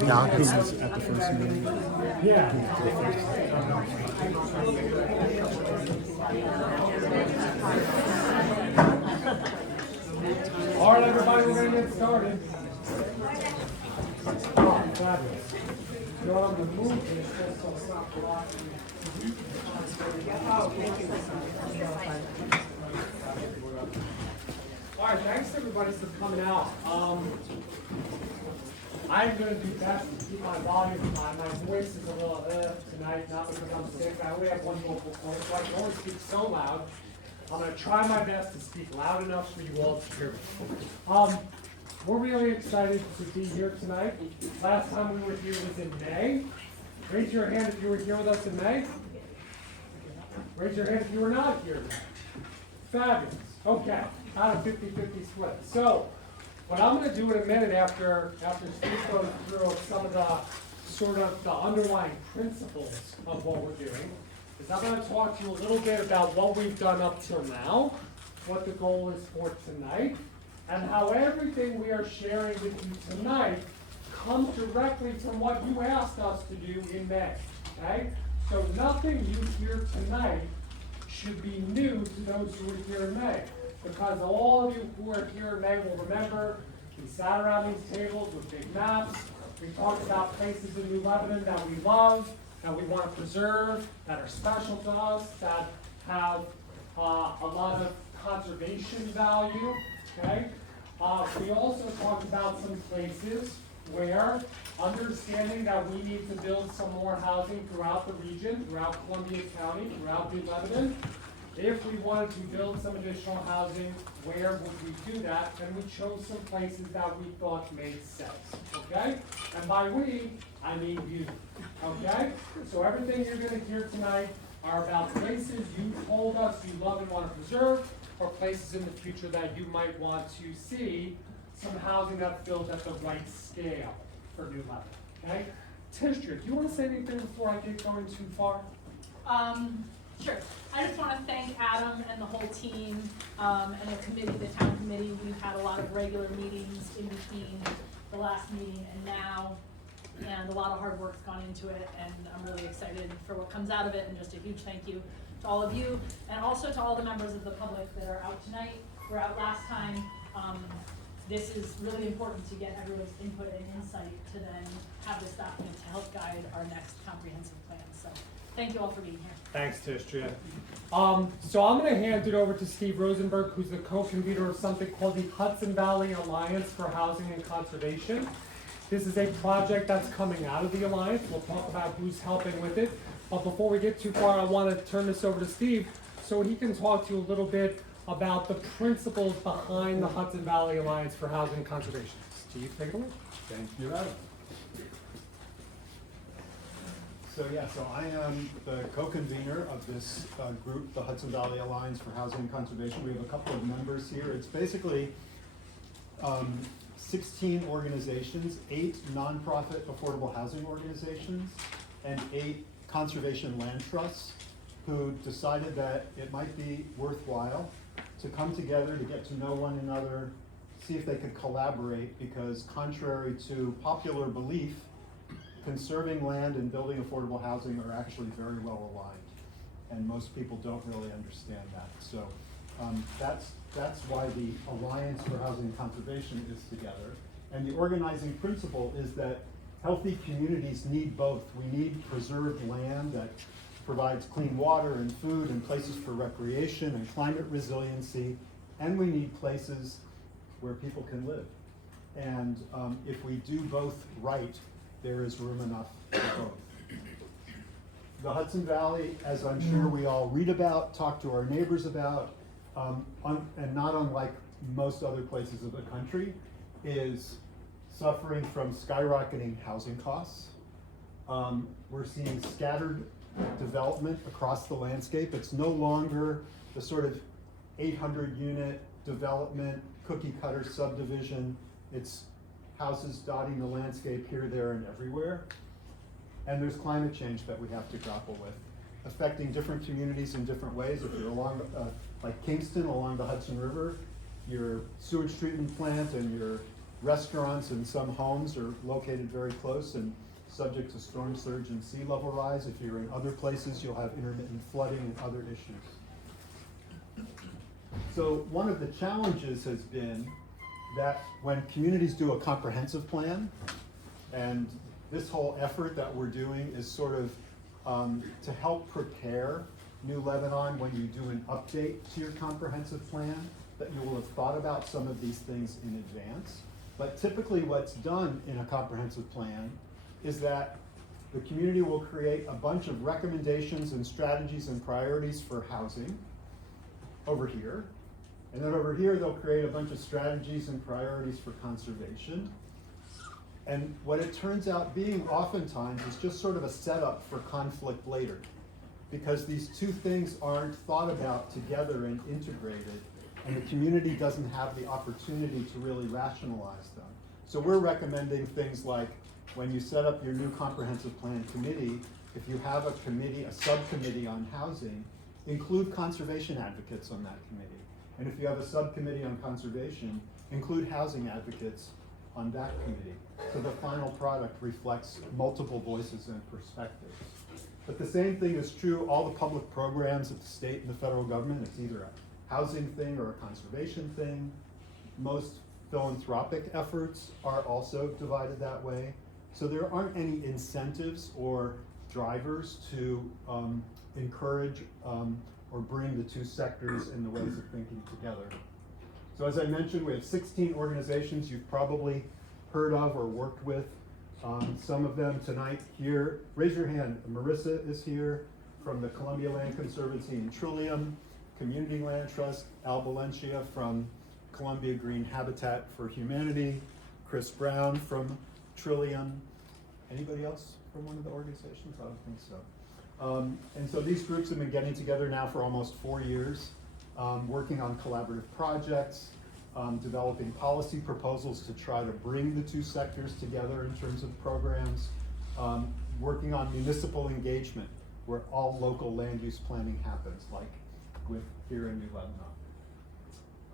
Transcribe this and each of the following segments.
Yeah, this is at the first meeting. Yeah. All right, everybody, we're going to get started. Oh, fabulous. You know what, I'm going to move this just so it's not blocking. All right, thanks everybody for coming out. I'm going to do best to keep my volume high. My voice is a little tonight, not because I'm sick. I only have one vocal cord, so I can only speak so loud. I'm going to try my best to speak loud enough for you all to hear me. We're really excited to be here tonight. Last time we were here was in May. Raise your hand if you were here with us in May. Raise your hand if you were not here. Fabulous. Okay, out of 50-50 split. So, what I'm going to do in a minute after Steve goes through some of the sort of the underlying principles of what we're doing is I'm going to talk to you a little bit about what we've done up till now, what the goal is for tonight, and how everything we are sharing with you tonight comes directly from what you asked us to do in May. Okay? So nothing you hear tonight should be new to those who were here in May. Because all of you who are here in May will remember we sat around these tables with big maps. We talked about places in New Lebanon that we love, that we want to preserve, that are special to us, that have a lot of conservation value. Okay? We also talked about some places where, understanding that we need to build some more housing throughout the region, throughout Columbia County, throughout New Lebanon. If we wanted to build some additional housing, where would we do that? And we chose some places that we thought made sense, okay? And by we, I mean you, okay? So everything you're gonna hear tonight are about places you told us you love and want to preserve, or places in the future that you might want to see some housing that's built at the right scale for New Lebanon, okay? Tishra, do you want to say anything before I get going too far? Sure. I just want to thank Adam and the whole team and the committee, the town committee. We've had a lot of regular meetings in between the last meeting and now, and a lot of hard work's gone into it, and I'm really excited for what comes out of it, and just a huge thank you to all of you, and also to all the members of the public that are out tonight. We're out last time. This is really important to get everyone's input and insight to then have this document to help guide our next comprehensive plan. So thank you all for being here. Thanks, Tishria. So I'm going to hand it over to Steve Rosenberg, who's the co-convener of something called the Hudson Valley Alliance for Housing and Conservation. This is a project that's coming out of the Alliance. We'll talk about who's helping with it. But before we get too far, I want to turn this over to Steve so he can talk to you a little bit about the principles behind the Hudson Valley Alliance for Housing and Conservation. Steve, take it away. Thank you, Adam. So I am the co-convener of this group, the Hudson Valley Alliance for Housing and Conservation. We have a couple of members here. It's basically 16 organizations, 8 nonprofit affordable housing organizations, and 8 conservation land trusts who decided that it might be worthwhile to come together to get to know one another, see if they could collaborate, because contrary to popular belief, conserving land and building affordable housing are actually very well aligned, and most people don't really understand that. So that's why the Alliance for Housing and Conservation is together. And the organizing principle is that healthy communities need both. We need preserved land that provides clean water and food and places for recreation and climate resiliency, and we need places where people can live. And if we do both right, there is room enough for both. The Hudson Valley, as I'm sure we all read about, talk to our neighbors about, and not unlike most other places of the country, is suffering from skyrocketing housing costs. We're seeing scattered development across the landscape. It's no longer the sort of 800 unit development, cookie cutter subdivision. It's houses dotting the landscape here, there, and everywhere. And there's climate change that we have to grapple with, affecting different communities in different ways. If you're along, like Kingston, along the Hudson River, your sewage treatment plant and your restaurants and some homes are located very close and subject to storm surge and sea level rise. If you're in other places, you'll have intermittent flooding and other issues. So one of the challenges has been that when communities do a comprehensive plan, and this whole effort that we're doing is sort of to help prepare New Lebanon when you do an update to your comprehensive plan, that you will have thought about some of these things in advance. But typically what's done in a comprehensive plan is that the community will create a bunch of recommendations and strategies and priorities for housing over here. And then over here, they'll create a bunch of strategies and priorities for conservation. And what it turns out being oftentimes is just sort of a setup for conflict later, because these two things aren't thought about together and integrated, and the community doesn't have the opportunity to really rationalize them. So we're recommending things like, when you set up your new comprehensive plan committee, if you have a committee, a subcommittee on housing, include conservation advocates on that committee. And if you have a subcommittee on conservation, include housing advocates on that committee. So the final product reflects multiple voices and perspectives. But the same thing is true, all the public programs at the state and the federal government, it's either a housing thing or a conservation thing. Most philanthropic efforts are also divided that way. So there aren't any incentives or drivers to encourage or bring the two sectors and the ways of thinking together. So as I mentioned, we have 16 organizations you've probably heard of or worked with. Some of them tonight here. Raise your hand. Marissa is here from the Columbia Land Conservancy in Trillium, Community Land Trust, Al Valencia from Columbia Green Habitat for Humanity, Chris Brown from Trillium. Anybody else from one of the organizations? I don't think so. And so these groups have been getting together now for almost 4 years, working on collaborative projects, developing policy proposals to try to bring the two sectors together in terms of programs, working on municipal engagement, where all local land use planning happens, like with here in New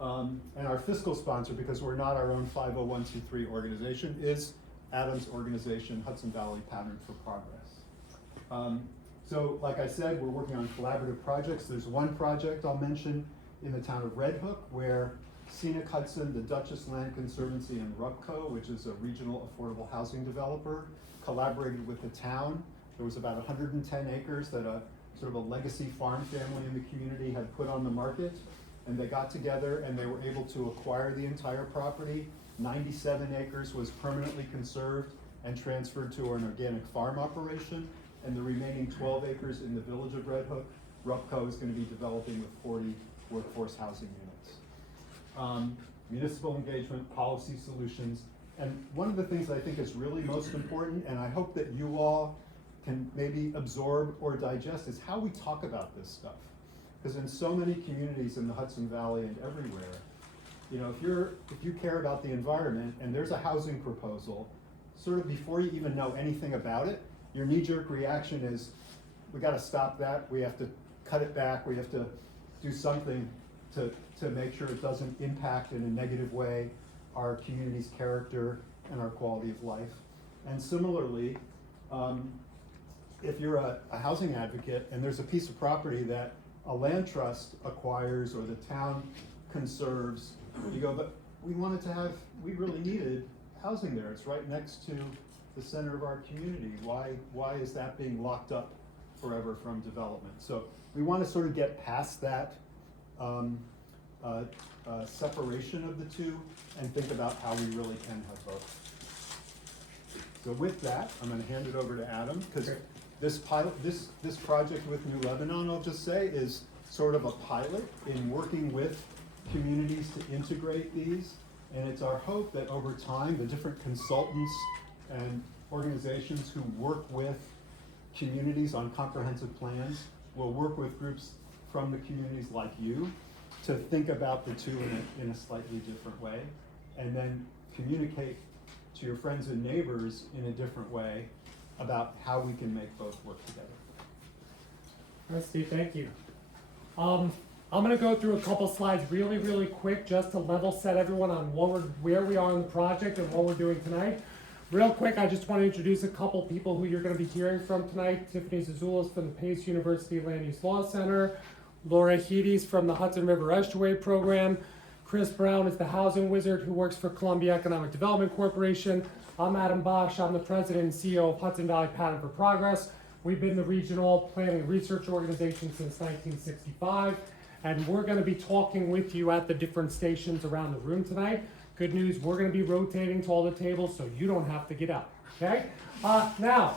Lebanon. And our fiscal sponsor, because we're not our own 501c3 organization, is Adam's organization, Hudson Valley Pattern for Progress. So like I said, we're working on collaborative projects. There's one project I'll mention in the town of Red Hook where Scenic Hudson, the Duchess Land Conservancy, and Rupco, which is a regional affordable housing developer, collaborated with the town. There was about 110 acres that a sort of a legacy farm family in the community had put on the market, and they got together and they were able to acquire the entire property. 97 acres was permanently conserved and transferred to an organic farm operation, and the remaining 12 acres in the village of Red Hook, Rupco is going to be developing with 40 workforce housing units. Municipal engagement, policy solutions, and one of the things that I think is really most important, and I hope that you all can maybe absorb or digest, is how we talk about this stuff. Because in so many communities in the Hudson Valley and everywhere, you know, if you care about the environment and there's a housing proposal, sort of before you even know anything about it, your knee-jerk reaction is, we got to stop that, we have to cut it back, we have to do something to make sure it doesn't impact in a negative way our community's character and our quality of life. And similarly, if you're a housing advocate and there's a piece of property that a land trust acquires or the town conserves, you go, but we really needed housing there. It's right next to the center of our community. Why is that being locked up forever from development? So we want to sort of get past that separation of the two and think about how we really can have both. So with that, I'm going to hand it over to Adam, because this project with New Lebanon, I'll just say, is sort of a pilot in working with communities to integrate these. And it's our hope that over time, the different consultants and organizations who work with communities on comprehensive plans will work with groups from the communities like you to think about the two in a slightly different way, and then communicate to your friends and neighbors in a different way about how we can make both work together. All right, Steve, thank you. I'll I'm gonna go through a couple slides really quick just to level set everyone on where we are in the project and what we're doing tonight. Real quick, I just want to introduce a couple people who you're going to be hearing from tonight. Tiffany Zazoulis from the Pace University Land Use Law Center, Laura Hedes from the Hudson River Estuary Program, Chris Brown is the housing wizard who works for Columbia Economic Development Corporation. I'm Adam Bosch, I'm the president and CEO of Hudson Valley Pattern for Progress. We've been the regional planning and research organization since 1965, and we're going to be talking with you at the different stations around the room tonight. Good news, we're going to be rotating to all the tables so you don't have to get up, okay? Now,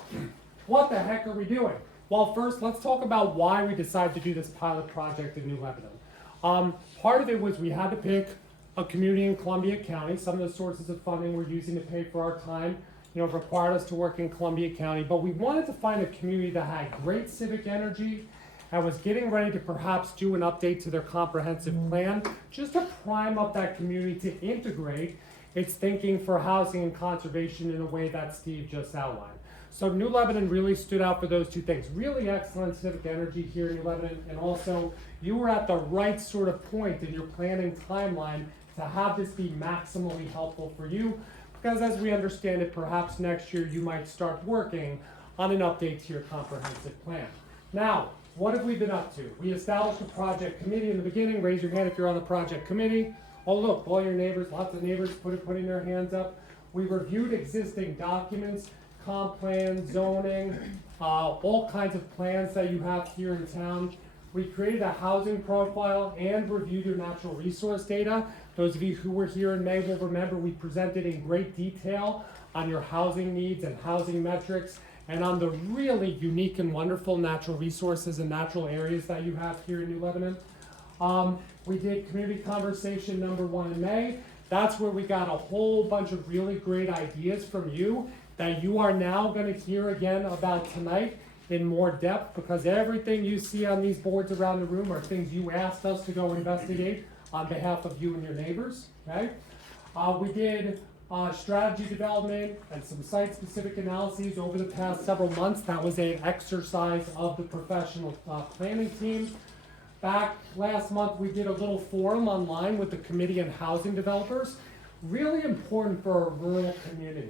what the heck are we doing? Well, first, let's talk about why we decided to do this pilot project in New Lebanon. Part of it was we had to pick a community in Columbia County. Some of the sources of funding we're using to pay for our time, required us to work in Columbia County, but we wanted to find a community that had great civic energy and was getting ready to perhaps do an update to their comprehensive plan, just to prime up that community to integrate its thinking for housing and conservation in a way that Steve just outlined. So New Lebanon really stood out for those two things. Really excellent civic energy here in New Lebanon, and also you were at the right sort of point in your planning timeline to have this be maximally helpful for you, because as we understand it, perhaps next year you might start working on an update to your comprehensive plan. Now, what have we been up to? We established a project committee in the beginning. Raise your hand if you're on the project committee. Oh look, all your neighbors, lots of neighbors putting their hands up. We reviewed existing documents, comp plans, zoning, all kinds of plans that you have here in town. We created a housing profile and reviewed your natural resource data. Those of you who were here in May will remember we presented in great detail on your housing needs and housing metrics, and on the really unique and wonderful natural resources and natural areas that you have here in New Lebanon. We did community conversation number 1 in May. That's where we got a whole bunch of really great ideas from you that you are now going to hear again about tonight in more depth, because everything you see on these boards around the room are things you asked us to go investigate on behalf of you and your neighbors, okay? We did strategy development and some site-specific analyses over the past several months. That was an exercise of the professional planning team. Back last month, we did a little forum online with the committee and housing developers. Really important for a rural community.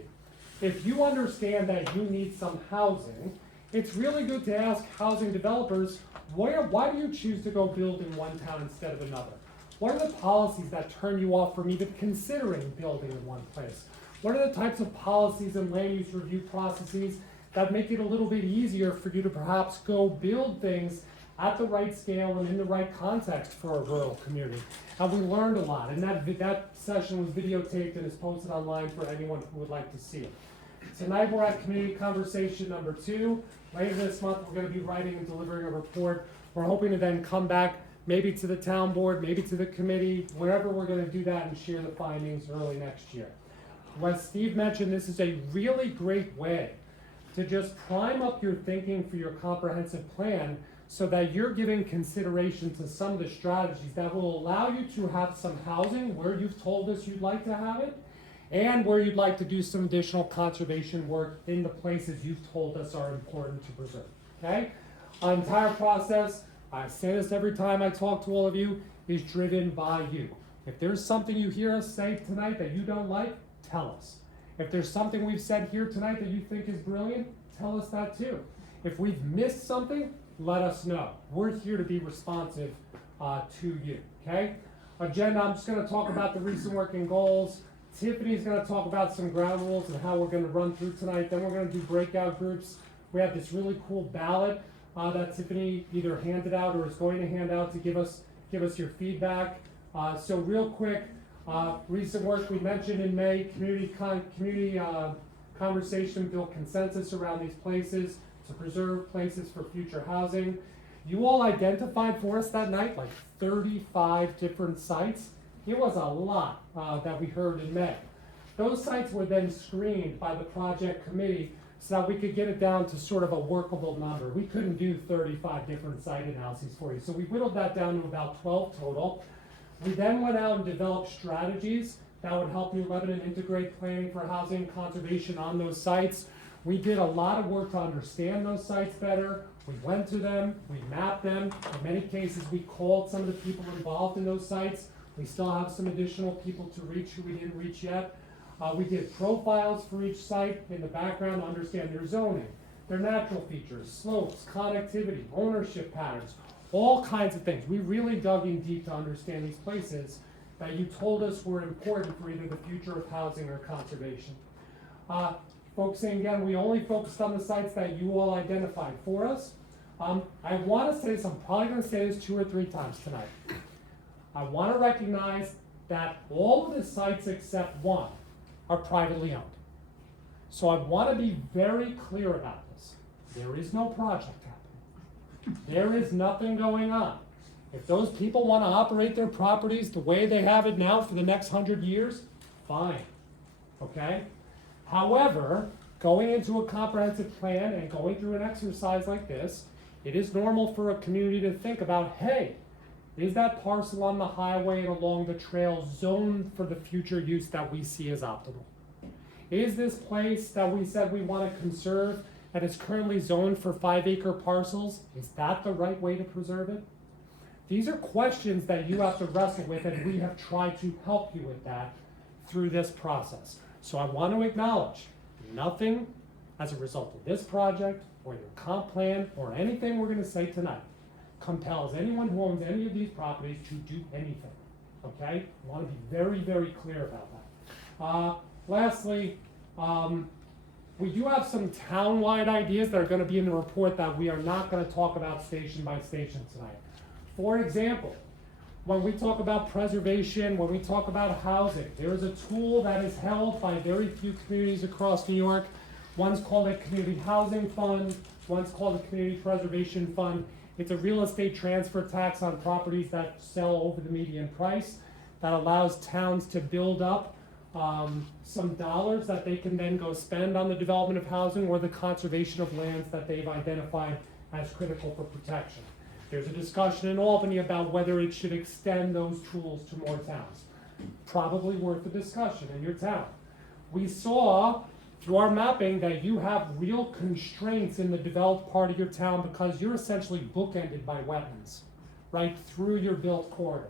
If you understand that you need some housing, it's really good to ask housing developers, why do you choose to go build in one town instead of another? What are the policies that turn you off from even considering building in one place? What are the types of policies and land use review processes that make it a little bit easier for you to perhaps go build things at the right scale and in the right context for a rural community? And we learned a lot, and that session was videotaped and is posted online for anyone who would like to see it. Tonight we're at community conversation number 2. Later this month we're going to be writing and delivering a report. We're hoping to then come back maybe to the town board, maybe to the committee, wherever we're going to do that, and share the findings early next year. As Steve mentioned, this is a really great way to just prime up your thinking for your comprehensive plan so that you're giving consideration to some of the strategies that will allow you to have some housing where you've told us you'd like to have it, and where you'd like to do some additional conservation work in the places you've told us are important to preserve, okay? Our entire process, I say this every time I talk to all of you, is driven by you. If there's something you hear us say tonight that you don't like, tell us. If there's something we've said here tonight that you think is brilliant, tell us that too. If we've missed something, let us know. We're here to be responsive to you, okay? Agenda, I'm just gonna talk about the recent working goals. Tiffany's going to talk about some ground rules and how we're going to run through tonight. Then we're going to do breakout groups. We have this really cool ballot that Tiffany either handed out or is going to hand out to give us your feedback. So real quick, recent work we mentioned in May, community conversation, build consensus around these places to preserve places for future housing. You all identified for us that night like 35 different sites. It was a lot that we heard in May. Those sites were then screened by the project committee so that we could get it down to sort of a workable number. We couldn't do 35 different site analyses for you, so we whittled that down to about 12 total. We then went out and developed strategies that would help New Lebanon integrate planning for housing and conservation on those sites. We did a lot of work to understand those sites better. We went to them, we mapped them, in many cases, we called some of the people involved in those sites. We still have some additional people to reach who we didn't reach yet. We did profiles for each site in the background to understand their zoning, their natural features, slopes, connectivity, ownership patterns, all kinds of things. We really dug in deep to understand these places that you told us were important for either the future of housing or conservation. Focusing again, we only focused on the sites that you all identified for us. I want to say this, I'm probably going to say this 2 or 3 times tonight. I want to recognize that all of the sites except one are privately owned. So I want to be very clear about this. There is no project happening. There is nothing going on. If those people want to operate their properties the way they have it now for the next 100 years, fine, okay? However, going into a comprehensive plan and going through an exercise like this, it is normal for a community to think about, hey, is that parcel on the highway and along the trail zoned for the future use that we see as optimal? Is this place that we said we want to conserve and is currently zoned for 5-acre parcels, is that the right way to preserve it? These are questions that you have to wrestle with, and we have tried to help you with that through this process. So I want to acknowledge nothing as a result of this project or your comp plan or anything we're going to say tonight compels anyone who owns any of these properties to do anything, okay? I want to be very, very clear about that. Lastly, we do have some town-wide ideas that are going to be in the report that we are not going to talk about station by station tonight. For example, when we talk about preservation, when we talk about housing, there is a tool that is held by very few communities across New York. One's called a community housing fund, one's called a community preservation fund. It's a real estate transfer tax on properties that sell over the median price that allows towns to build up some dollars that they can then go spend on the development of housing or the conservation of lands that they've identified as critical for protection. There's a discussion in Albany about whether it should extend those tools to more towns. Probably worth a discussion in your town. We saw through our mapping that you have real constraints in the developed part of your town because you're essentially bookended by wetlands, right through your built corridor.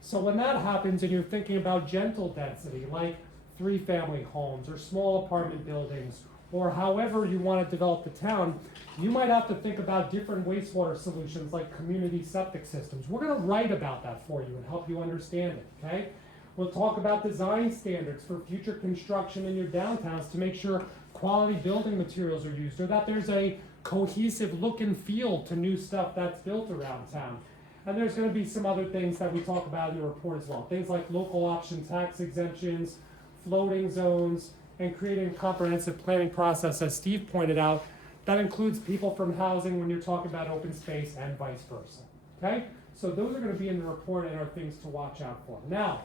So when that happens and you're thinking about gentle density, like 3-family homes or small apartment buildings, or however you want to develop the town, you might have to think about different wastewater solutions like community septic systems. We're going to write about that for you and help you understand it, okay? We'll talk about design standards for future construction in your downtowns to make sure quality building materials are used or that there's a cohesive look and feel to new stuff that's built around town. And there's going to be some other things that we talk about in the report as well. Things like local option tax exemptions, floating zones, and creating a comprehensive planning process, as Steve pointed out, that includes people from housing when you're talking about open space and vice versa, okay? So those are going to be in the report and are things to watch out for. Now,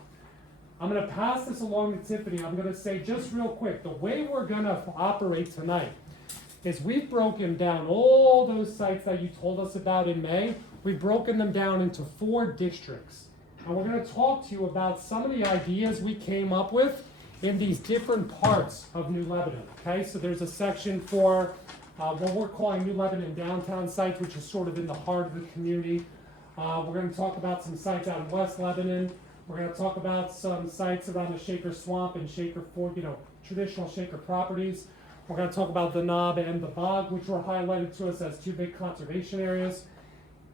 I'm going to pass this along to Tiffany. I'm going to say just real quick, the way we're going to operate tonight is we've broken down all those sites that you told us about in May. We've broken them down into 4 districts. And we're going to talk to you about some of the ideas we came up with in these different parts of New Lebanon, okay? So there's a section for what we're calling New Lebanon downtown sites, which is sort of in the heart of the community. We're going to talk about some sites out in West Lebanon. We're going to talk about some sites around the Shaker Swamp and Shaker Ford, traditional Shaker properties. We're going to talk about the Knob and the Bog, which were highlighted to us as 2 big conservation areas.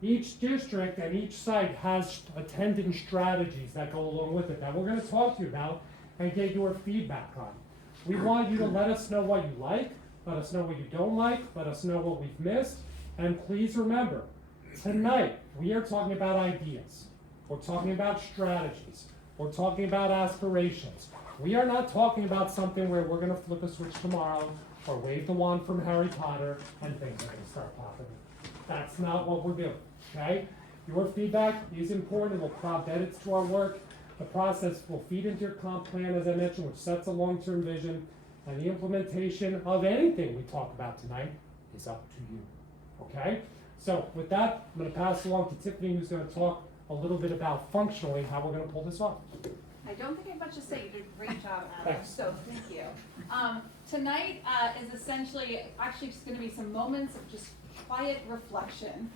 Each district and each site has attendance strategies that go along with it that we're going to talk to you about and get your feedback on. We want you to let us know what you like, let us know what you don't like, let us know what we've missed, and please remember, tonight we are talking about ideas. We're talking about strategies. We're talking about aspirations. We are not talking about something where we're going to flip a switch tomorrow or wave the wand from Harry Potter and things are going to start popping. That's not what we're doing, okay? Your feedback is important. It will prompt edits to our work. The process will feed into your comp plan, as I mentioned, which sets a long-term vision, and the implementation of anything we talk about tonight is up to you, okay? So with that, I'm going to pass it along to Tiffany, who's going to talk a little bit about functionally how we're going to pull this off. I don't think I have much to say. You did a great job, Adam. Thanks. So thank you. Tonight is essentially, actually just going to be some moments of just quiet reflection.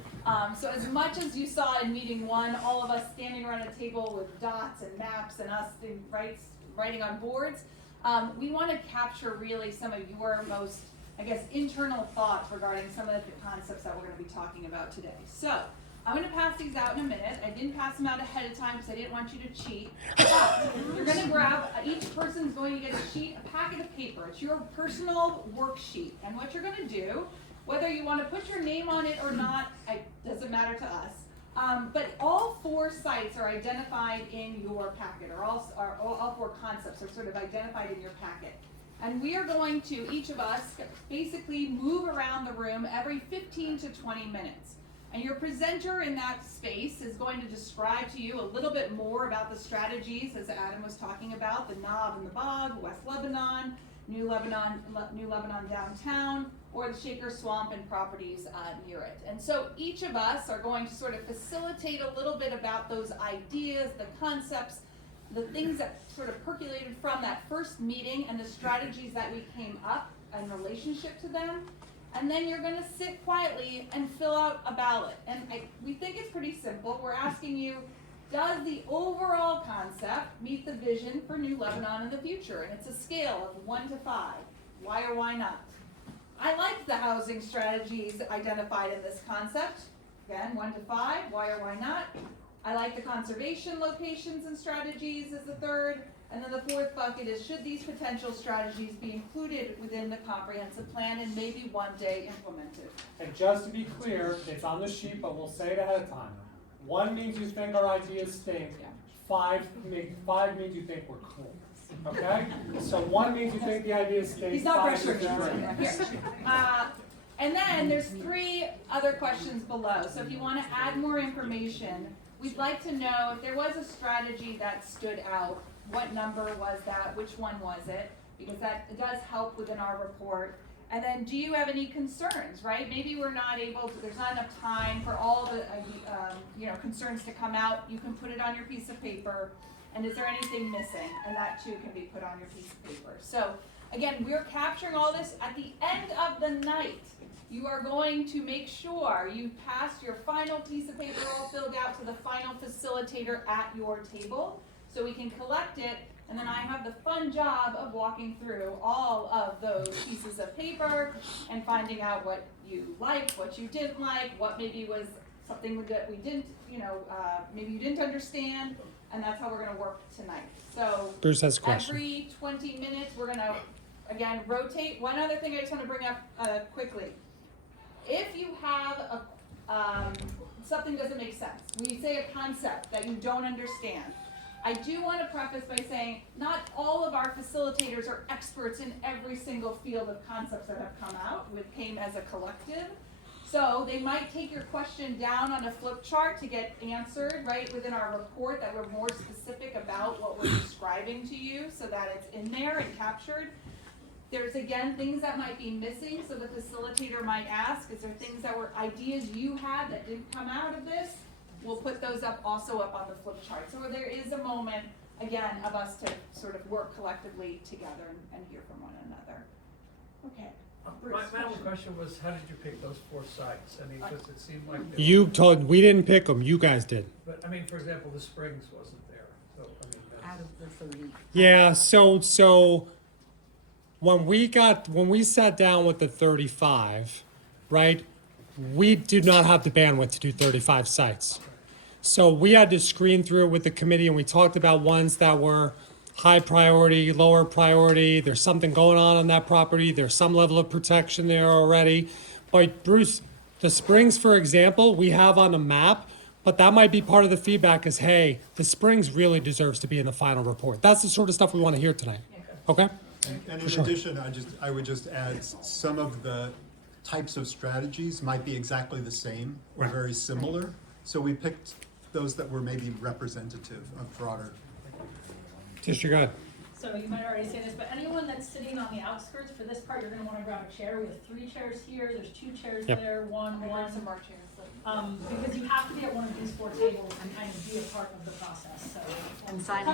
So as much as you saw in meeting one, all of us standing around a table with dots and maps and us writing on boards, we want to capture really some of your most, I guess, internal thoughts regarding some of the concepts that we're going to be talking about today. So I'm going to pass these out in a minute. I didn't pass them out ahead of time because I didn't want you to cheat. But you're going to grab, each person's going to get a sheet, a packet of paper. It's your personal worksheet. And what you're going to do, whether you want to put your name on it or not, it doesn't matter to us. But all 4 sites are identified in your packet, or all 4 concepts are sort of identified in your packet. And we are going to, each of us, basically move around the room every 15 to 20 minutes. And your presenter in that space is going to describe to you a little bit more about the strategies, as Adam was talking about, the Knob and the Bog, West Lebanon, New Lebanon downtown, or the Shaker Swamp and properties near it. And so each of us are going to sort of facilitate a little bit about those ideas, the concepts, the things that sort of percolated from that first meeting and the strategies that we came up in relationship to them. And then you're going to sit quietly and fill out a ballot. And we think it's pretty simple. We're asking you, does the overall concept meet the vision for New Lebanon in the future? And it's a scale of 1 to 5. Why or why not? I like the housing strategies identified in this concept. Again, 1 to 5. Why or why not? I like the conservation locations and strategies as the 3rd. And then the 4th bucket is, should these potential strategies be included within the comprehensive plan and maybe one day implemented? And just to be clear, it's on the sheet, but we'll say it ahead of time. 1 means you think our ideas stink. 5 means you think we're cool. Okay? So 1 means you think the ideas stink. He's not 5 pressuring is you. And then there's 3 other questions below. So if you want to add more information, we'd like to know if there was a strategy that stood out. What number was that? Which one was it? Because that does help within our report. And then, do you have any concerns, right? Maybe we're not able to, there's not enough time for all the concerns to come out. You can put it on your piece of paper. And is there anything missing? And that too can be put on your piece of paper. So again, we're capturing all this at the end of the night. You are going to make sure you pass your final piece of paper all filled out to the final facilitator at your table, so we can collect it, and then I have the fun job of walking through all of those pieces of paper and finding out what you liked, what you didn't like, what maybe was something that we didn't, maybe you didn't understand, and that's how we're going to work tonight. So Bruce has a question. Every 20 minutes, we're going to, again, rotate. One other thing I just want to bring up quickly. If you have something doesn't make sense, we say a concept that you don't understand, I do want to preface by saying not all of our facilitators are experts in every single field of concepts that have come out. We came as a collective. So they might take your question down on a flip chart to get answered right within our report, that we're more specific about what we're describing to you so that it's in there and captured. There's, again, things that might be missing, so the facilitator might ask, is there things that were ideas you had that didn't come out of this? We'll put those also up on the flip chart. So there is a moment, again, of us to sort of work collectively together and hear from one another. Okay. Bruce, My only question was, how did you pick those 4 sites? I mean, because it seemed like We didn't pick them, you guys did. But I mean, for example, the Springs wasn't there, so I mean, that's, Out of the 30. Yeah, so when we sat down with the 35, right, we did not have the bandwidth to do 35 sites. So we had to screen through it with the committee, and we talked about ones that were high priority, lower priority. There's something going on that property. There's some level of protection there already. But Bruce, the Springs, for example, we have on the map, but that might be part of the feedback is, hey, the Springs really deserves to be in the final report. That's the sort of stuff we want to hear tonight. Okay? And in addition, I would just add some of the types of strategies might be exactly the same or very similar. So we picked those that were maybe representative of broader. Disregard. So you might already say this, but anyone that's sitting on the outskirts, for this part, you're gonna wanna grab a chair. We have 3 chairs here, there's 2 chairs Yep. there, one. some more chairs. Because you have to be at one of these 4 tables and kind of be a part of the process, so. And sign